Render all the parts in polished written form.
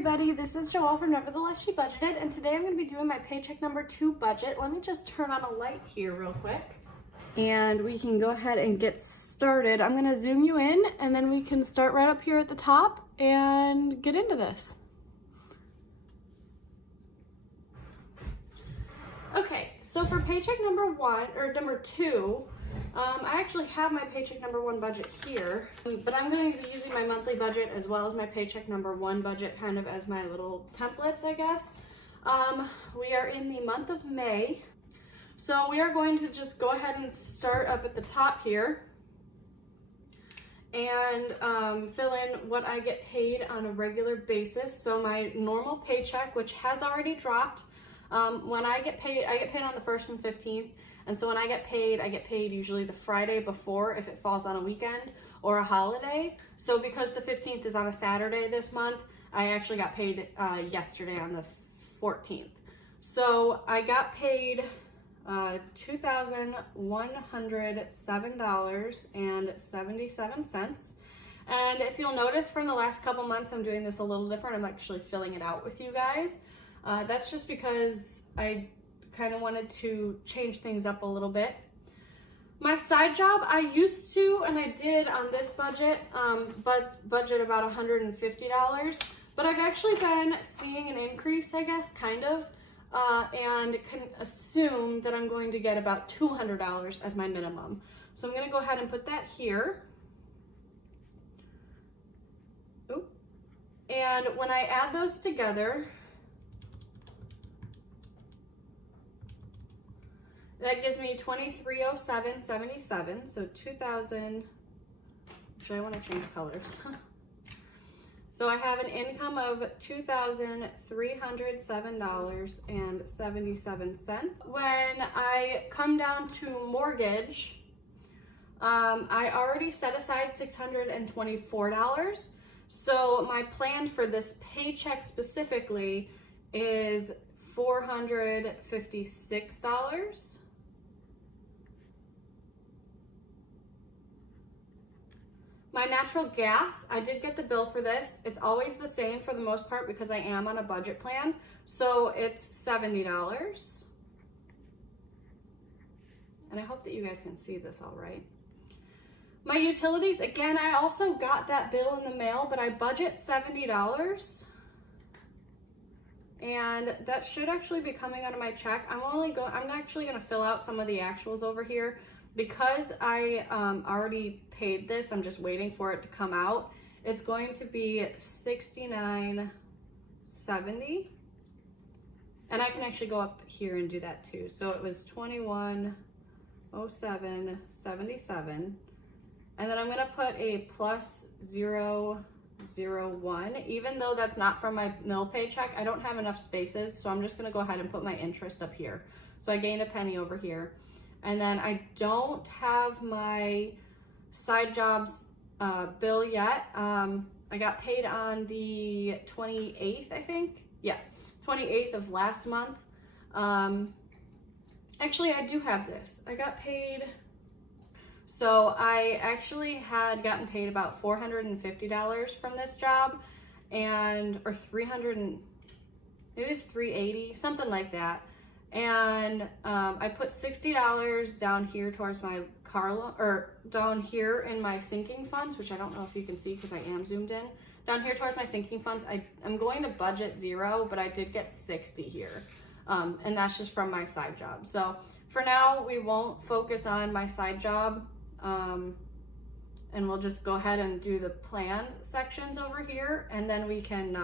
everybody, this is Joelle from Nevertheless She Budgeted, and today I'm going to be doing my paycheck number 2 budget. Let me just turn on a light here real quick and we can go ahead and get started. I'm going to zoom you in and then we can start right up here at the top and get into this. Okay, so for paycheck number 2, I actually have my paycheck number 1 budget here, but I'm going to be using my monthly budget as well as my paycheck number 1 budget kind of as my little templates, I guess. We are in the month of May, so we are going to just go ahead and start up at the top here and fill in what I get paid on a regular basis. So my normal paycheck, which has already dropped, when I get paid on the 1st and 15th. And so when I get paid usually the Friday before if it falls on a weekend or a holiday. So because the 15th is on a Saturday this month, I actually got paid yesterday on the 14th. So I got paid $2,107.77. And if you'll notice from the last couple months, I'm doing this a little different. I'm actually filling it out with you guys. That's just because I kind of wanted to change things up a little bit. My side job, I used to, and I did on this budget, budget about $150, but I've actually been seeing an increase, I guess, kind of, and can assume that I'm going to get about $200 as my minimum. So I'm going to go ahead and put that here. Ooh. And when I add those together, that gives me $2307.77, so 2,000, actually I want to change colors. So I have an income of $2,307.77. When I come down to mortgage, I already set aside $624. So my plan for this paycheck specifically is $456. My natural gas, I did get the bill for this. It's always the same for the most part because I am on a budget plan. So it's $70. And I hope that you guys can see this all right. My utilities, again, I also got that bill in the mail, but I budget $70. And that should actually be coming out of my check. I'm actually gonna fill out some of the actuals over here. Because I already paid this, I'm just waiting for it to come out. It's going to be $69.70. And I can actually go up here and do that too. So it was $2107.77. And then I'm gonna put a plus 001. Even though that's not from my mill paycheck, I don't have enough spaces. So I'm just gonna go ahead and put my interest up here. So I gained a penny over here. And then I don't have my side jobs bill yet. I got paid on the 28th, I think. Yeah, 28th of last month. Actually, I do have this. I got paid. So I actually had gotten paid about $450 from this job, or 300, it was $380, something like that. And I put $60 down here towards my car loan, or down here in my sinking funds, which I don't know if you can see because I am zoomed in. Down here towards my sinking funds, I'm going to budget 0, but I did get 60 here. And that's just from my side job. So for now, we won't focus on my side job. And we'll just go ahead and do the planned sections over here. And then we can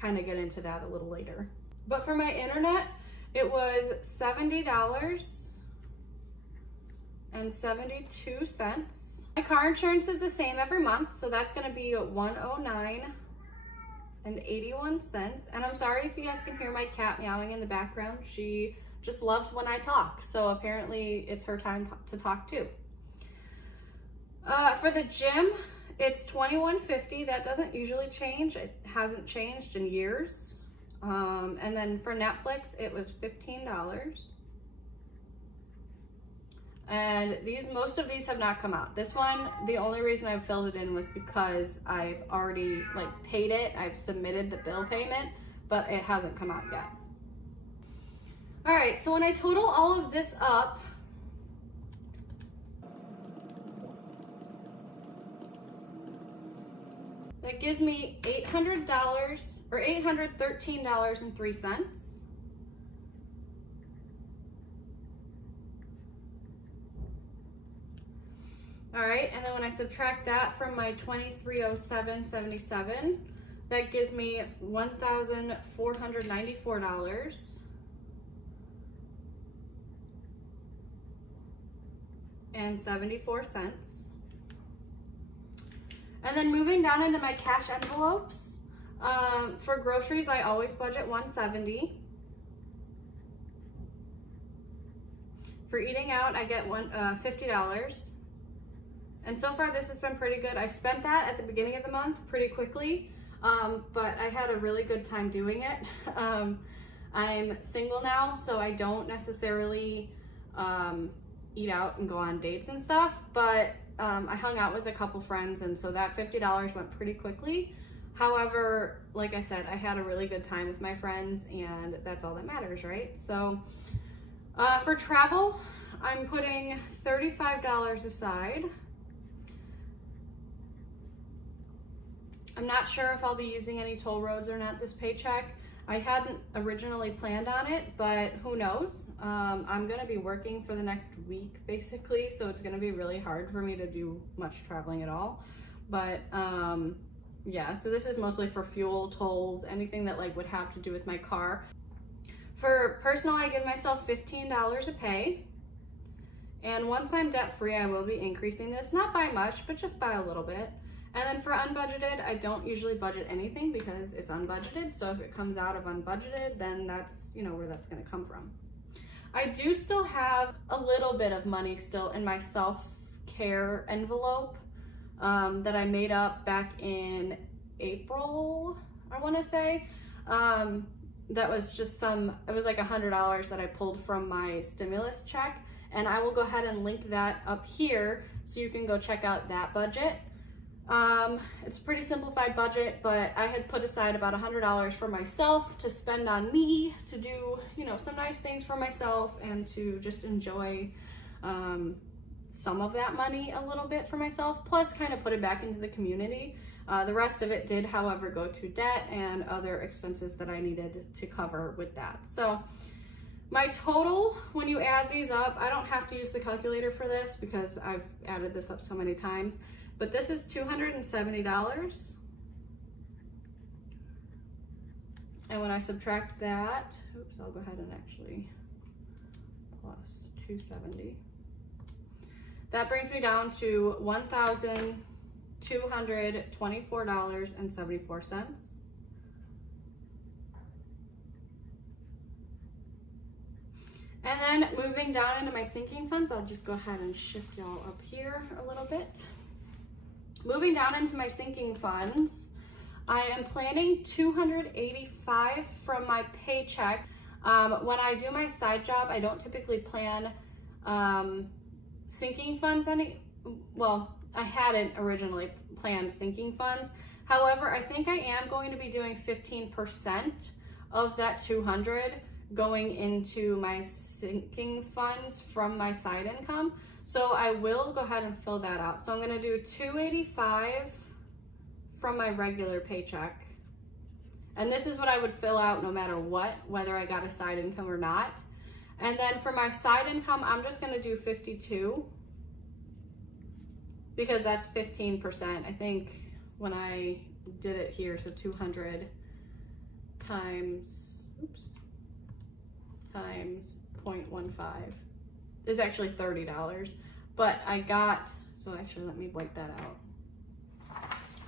kind of get into that a little later. But for my internet, it was $70.72. My car insurance is the same every month, so that's going to be $109.81. And I'm sorry if you guys can hear my cat meowing in the background. She just loves when I talk, so apparently it's her time to talk too. For the gym, it's $21.50. That doesn't usually change. It hasn't changed in years. And then for Netflix, it was $15. And most of these have not come out. This one, the only reason I've filled it in was because I've already like paid it. I've submitted the bill payment, but it hasn't come out yet. All right, so when I total all of this up, that gives me $800 or $813.03. All right, and then when I subtract that from my $2307.77, that gives me $1,494.74. And then moving down into my cash envelopes, for groceries, I always budget $170. For eating out, I get $50. And so far, this has been pretty good. I spent that at the beginning of the month pretty quickly, but I had a really good time doing it. I'm single now, so I don't necessarily eat out and go on dates and stuff, but I hung out with a couple friends, and so that $50 went pretty quickly. However, like I said, I had a really good time with my friends, and that's all that matters, right? So for travel, I'm putting $35 aside. I'm not sure if I'll be using any toll roads or not this paycheck. I hadn't originally planned on it, but who knows? I'm gonna be working for the next week basically, so it's gonna be really hard for me to do much traveling at all. But yeah, so this is mostly for fuel, tolls, anything that like would have to do with my car. For personal, I give myself $15 a pay. And once I'm debt free, I will be increasing this, not by much, but just by a little bit. And then for unbudgeted, I don't usually budget anything because it's unbudgeted. So if it comes out of unbudgeted, then that's, you know, where that's going to come from. I do still have a little bit of money still in my self-care envelope that I made up back in April, I want to say. That was just it was like $100 that I pulled from my stimulus check. And I will go ahead and link that up here so you can go check out that budget. It's a pretty simplified budget, but I had put aside about $100 for myself to spend on me, to do, you know, some nice things for myself and to just enjoy some of that money a little bit for myself, plus kind of put it back into the community. The rest of it did, however, go to debt and other expenses that I needed to cover with that. So my total, when you add these up, I don't have to use the calculator for this because I've added this up so many times, but this is $270. And when I subtract that, oops, I'll go ahead and actually plus 270. That brings me down to $1,224.74. And then moving down into my sinking funds, I'll just go ahead and shift y'all up here a little bit. Moving down into my sinking funds, I am planning $285 from my paycheck. When I do my side job, I don't typically plan sinking funds well, I hadn't originally planned sinking funds. However, I think I am going to be doing 15% of that 200 going into my sinking funds from my side income. So I will go ahead and fill that out. So I'm gonna do $285 from my regular paycheck. And this is what I would fill out no matter what, whether I got a side income or not. And then for my side income, I'm just gonna do 52 because that's 15%. I think when I did it here, so 200 times, times 0.15 is actually $30, but I got, so actually let me wipe that out.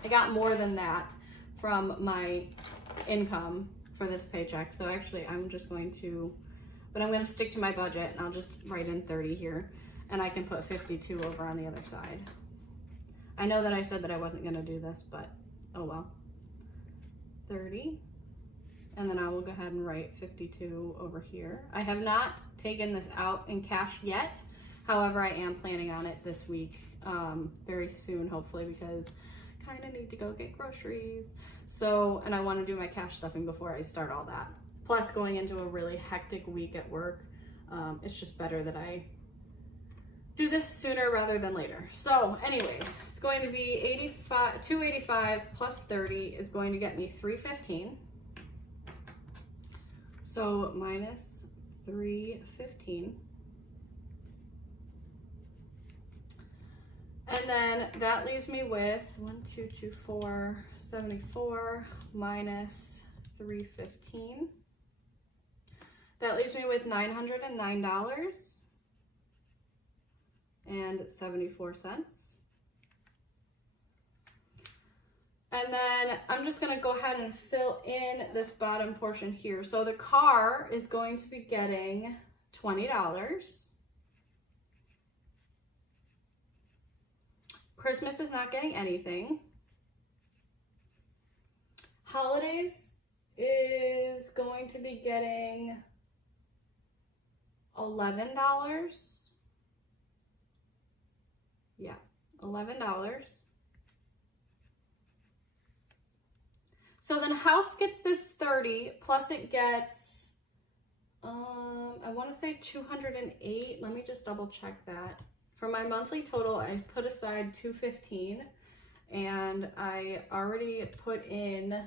I got more than that from my income for this paycheck. So actually I'm just going to, but I'm going to stick to my budget and I'll just write in 30 here and I can put 52 over on the other side. I know that I said that I wasn't going to do this, but oh well. 30. And then I will go ahead and write 52 over here. I have not taken this out in cash yet However, I am planning on it this week, very soon, hopefully, because I kind of need to go get groceries. So, and I want to do my cash stuffing before I start all that. Plus, going into a really hectic week at work, it's just better that I do this sooner rather than later. So anyways, it's going to be 285 plus 30 is going to get me 315. So minus 315. And then that leaves me with 74 minus 315. That leaves me with $909.74. And then I'm just gonna go ahead and fill in this bottom portion here. So the car is going to be getting $20. Christmas is not getting anything. Holidays is going to be getting $11. Yeah, $11. So then house gets this 30, plus it gets, I want to say 208. Let me just double check that. For my monthly total, I put aside 215, and I already put in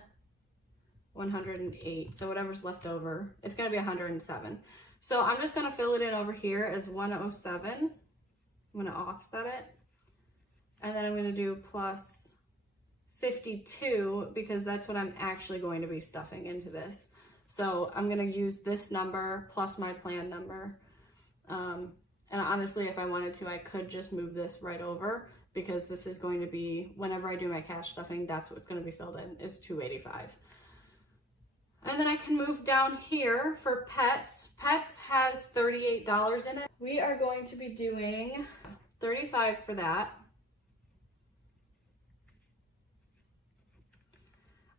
108. So whatever's left over, it's going to be 107. So I'm just going to fill it in over here as 107. I'm going to offset it. And then I'm going to do plus 52 because that's what I'm actually going to be stuffing into this. So I'm going to use this number plus my plan number. And honestly, if I wanted to, I could just move this right over because this is going to be, whenever I do my cash stuffing, that's what's going to be filled in, is 285. And then I can move down here for pets. Pets has $38 in it. We are going to be doing $35 for that.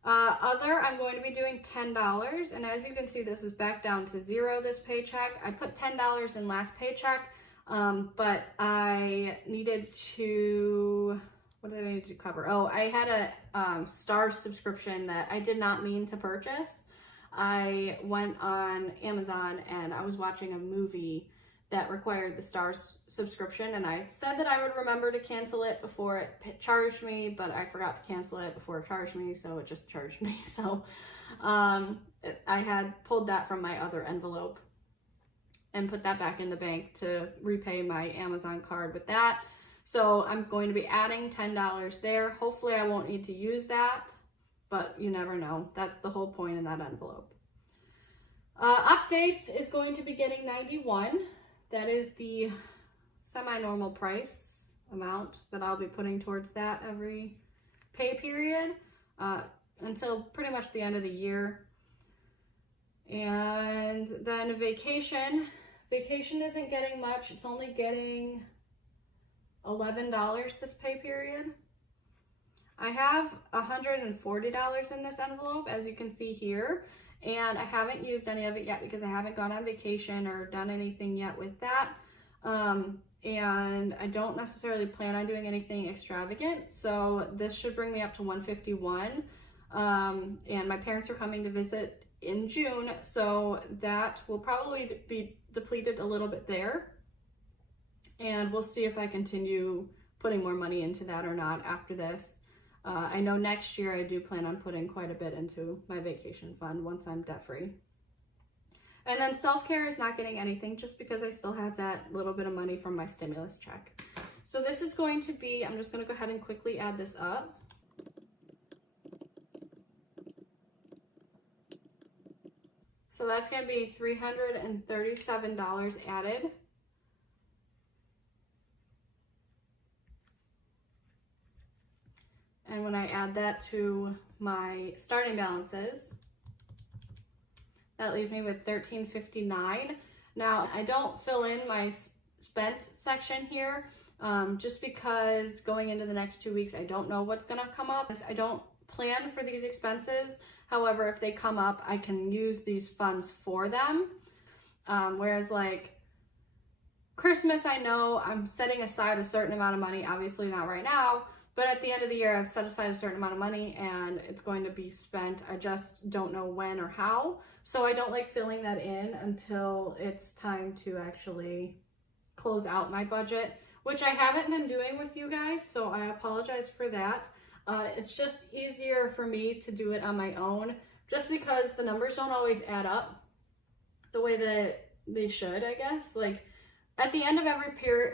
Other, I'm going to be doing $10. And as you can see, this is back down to zero this paycheck. I put $10 in last paycheck, but I needed to, what did I need to cover? Oh, I had a Stars subscription that I did not mean to purchase. I went on Amazon and I was watching a movie that required the Stars subscription, and I said that I would remember to cancel it before it charged me, but I forgot to cancel it before it charged me, so it just charged me. So I had pulled that from my other envelope and put that back in the bank to repay my Amazon card with that. So I'm going to be adding $10 there. Hopefully I won't need to use that, but you never know. That's the whole point in that envelope. Updates is going to be getting 91. That is the semi-normal price amount that I'll be putting towards that every pay period until pretty much the end of the year. And then vacation isn't getting much. It's only getting $11 this pay period. I have $140 in this envelope, as you can see here. And I haven't used any of it yet because I haven't gone on vacation or done anything yet with that. And I don't necessarily plan on doing anything extravagant. So this should bring me up to 151. And my parents are coming to visit in June. So that will probably be depleted a little bit there. And we'll see if I continue putting more money into that or not after this. I know next year I do plan on putting quite a bit into my vacation fund once I'm debt free. And then self-care is not getting anything just because I still have that little bit of money from my stimulus check. So this is going to be, I'm just going to go ahead and quickly add this up. So that's going to be $337 added. And when I add that to my starting balances, that leaves me with $1,359. Now, I don't fill in my spent section here just because going into the next 2 weeks, I don't know what's gonna come up. I don't plan for these expenses. However, if they come up, I can use these funds for them. Whereas like Christmas, I know I'm setting aside a certain amount of money, obviously not right now, but at the end of the year, I've set aside a certain amount of money and it's going to be spent. I just don't know when or how. So I don't like filling that in until it's time to actually close out my budget, which I haven't been doing with you guys, so I apologize for that. It's just easier for me to do it on my own, just because the numbers don't always add up the way that they should, I guess. Like, at the end of every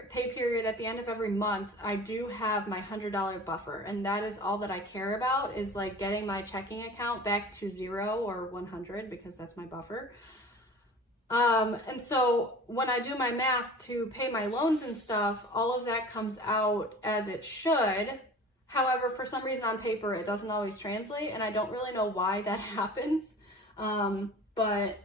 pay period, at the end of every month, I do have my $100 buffer, and that is all that I care about, is like getting my checking account back to 0 or 100, because that's my buffer. And so when I do my math to pay my loans and stuff, all of that comes out as it should. However, for some reason on paper, it doesn't always translate, and I don't really know why that happens. But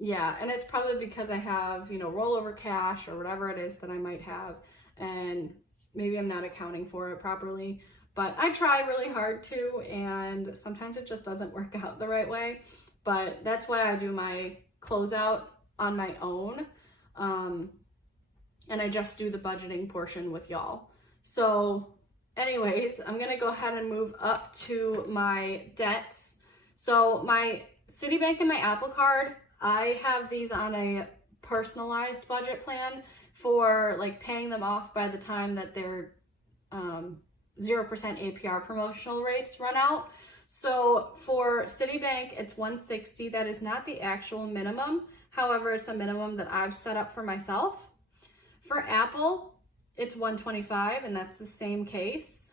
yeah, and it's probably because I have, you know, rollover cash or whatever it is that I might have, and maybe I'm not accounting for it properly. But I try really hard to, and sometimes it just doesn't work out the right way. But that's why I do my closeout on my own, and I just do the budgeting portion with y'all. So anyways, I'm gonna go ahead and move up to my debts. So my Citibank and my Apple Card, I have these on a personalized budget plan for like paying them off by the time that their 0% APR promotional rates run out. So for Citibank, it's $160. That is not the actual minimum. However, it's a minimum that I've set up for myself. For Apple, it's $125, and that's the same case.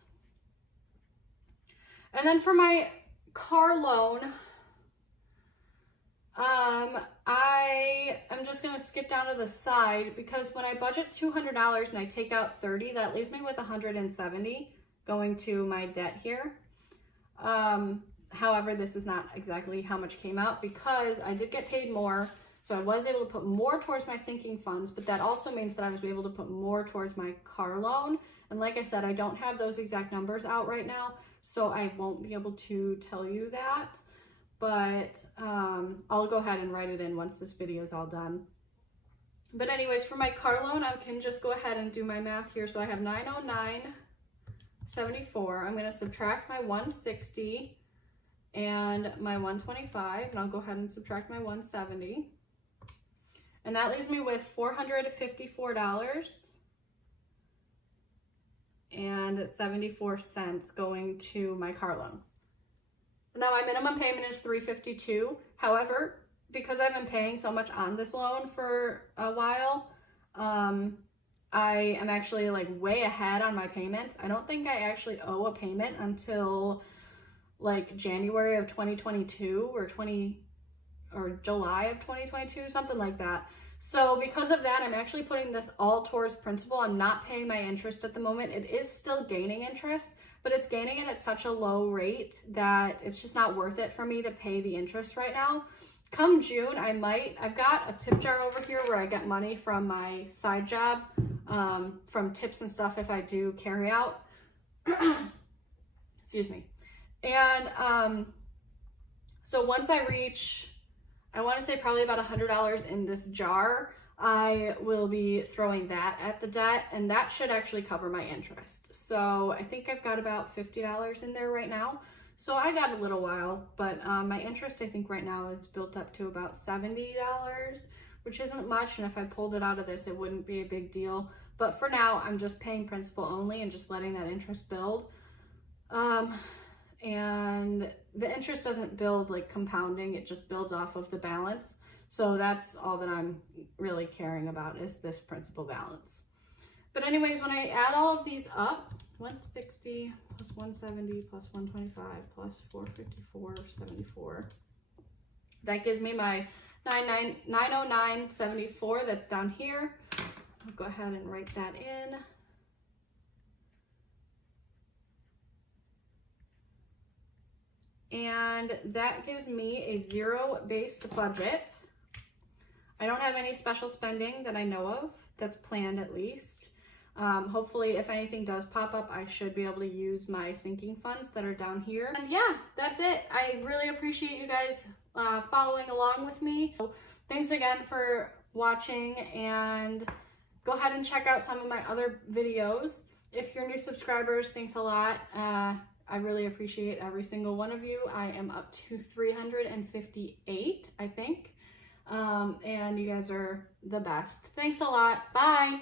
And then for my car loan, I'm just gonna skip down to the side, because when I budget $200 and I take out $30, that leaves me with $170 going to my debt here. However, this is not exactly how much came out, because I did get paid more, so I was able to put more towards my sinking funds, but that also means that I was able to put more towards my car loan. And like I said, I don't have those exact numbers out right now, so I won't be able to tell you that, but I'll go ahead and write it in once this video is all done. But anyways, for my car loan, I can just go ahead and do my math here. So I have $909.74. I'm going to subtract my $160 and my $125, and I'll go ahead and subtract my $170. And that leaves me with $454.74 going to my car loan. Now my minimum payment is $352. However, because I've been paying so much on this loan for a while, I am actually like way ahead on my payments. I don't think I actually owe a payment until like January of 2022 or July of 2022, something like that. So because of that, I'm actually putting this all towards principal. I'm not paying my interest at the moment. It is still gaining interest, but it's gaining it at such a low rate that it's just not worth it for me to pay the interest right now. Come June, I've got a tip jar over here where I get money from my side job, from tips and stuff if I do carry out. Excuse me. And so once I reach, I want to say probably about $100 in this jar, I will be throwing that at the debt, and that should actually cover my interest. So I think I've got about $50 in there right now. So I got a little while, but my interest I think right now is built up to about $70, which isn't much, and if I pulled it out of this, it wouldn't be a big deal. But for now, I'm just paying principal only and just letting that interest build. And the interest doesn't build like compounding, it just builds off of the balance. So that's all that I'm really caring about, is this principal balance. But anyways, when I add all of these up, 160 plus 170 plus 125 plus 454.74, that gives me my 909.74 that's down here. I'll go ahead and write that in. And that gives me a zero-based budget. I don't have any special spending that I know of, that's planned at least. Hopefully, if anything does pop up, I should be able to use my sinking funds that are down here. And yeah, that's it. I really appreciate you guys following along with me. So thanks again for watching, and go ahead and check out some of my other videos. If you're new subscribers, thanks a lot. I really appreciate every single one of you. I am up to 358, I think. And you guys are the best. Thanks a lot. Bye.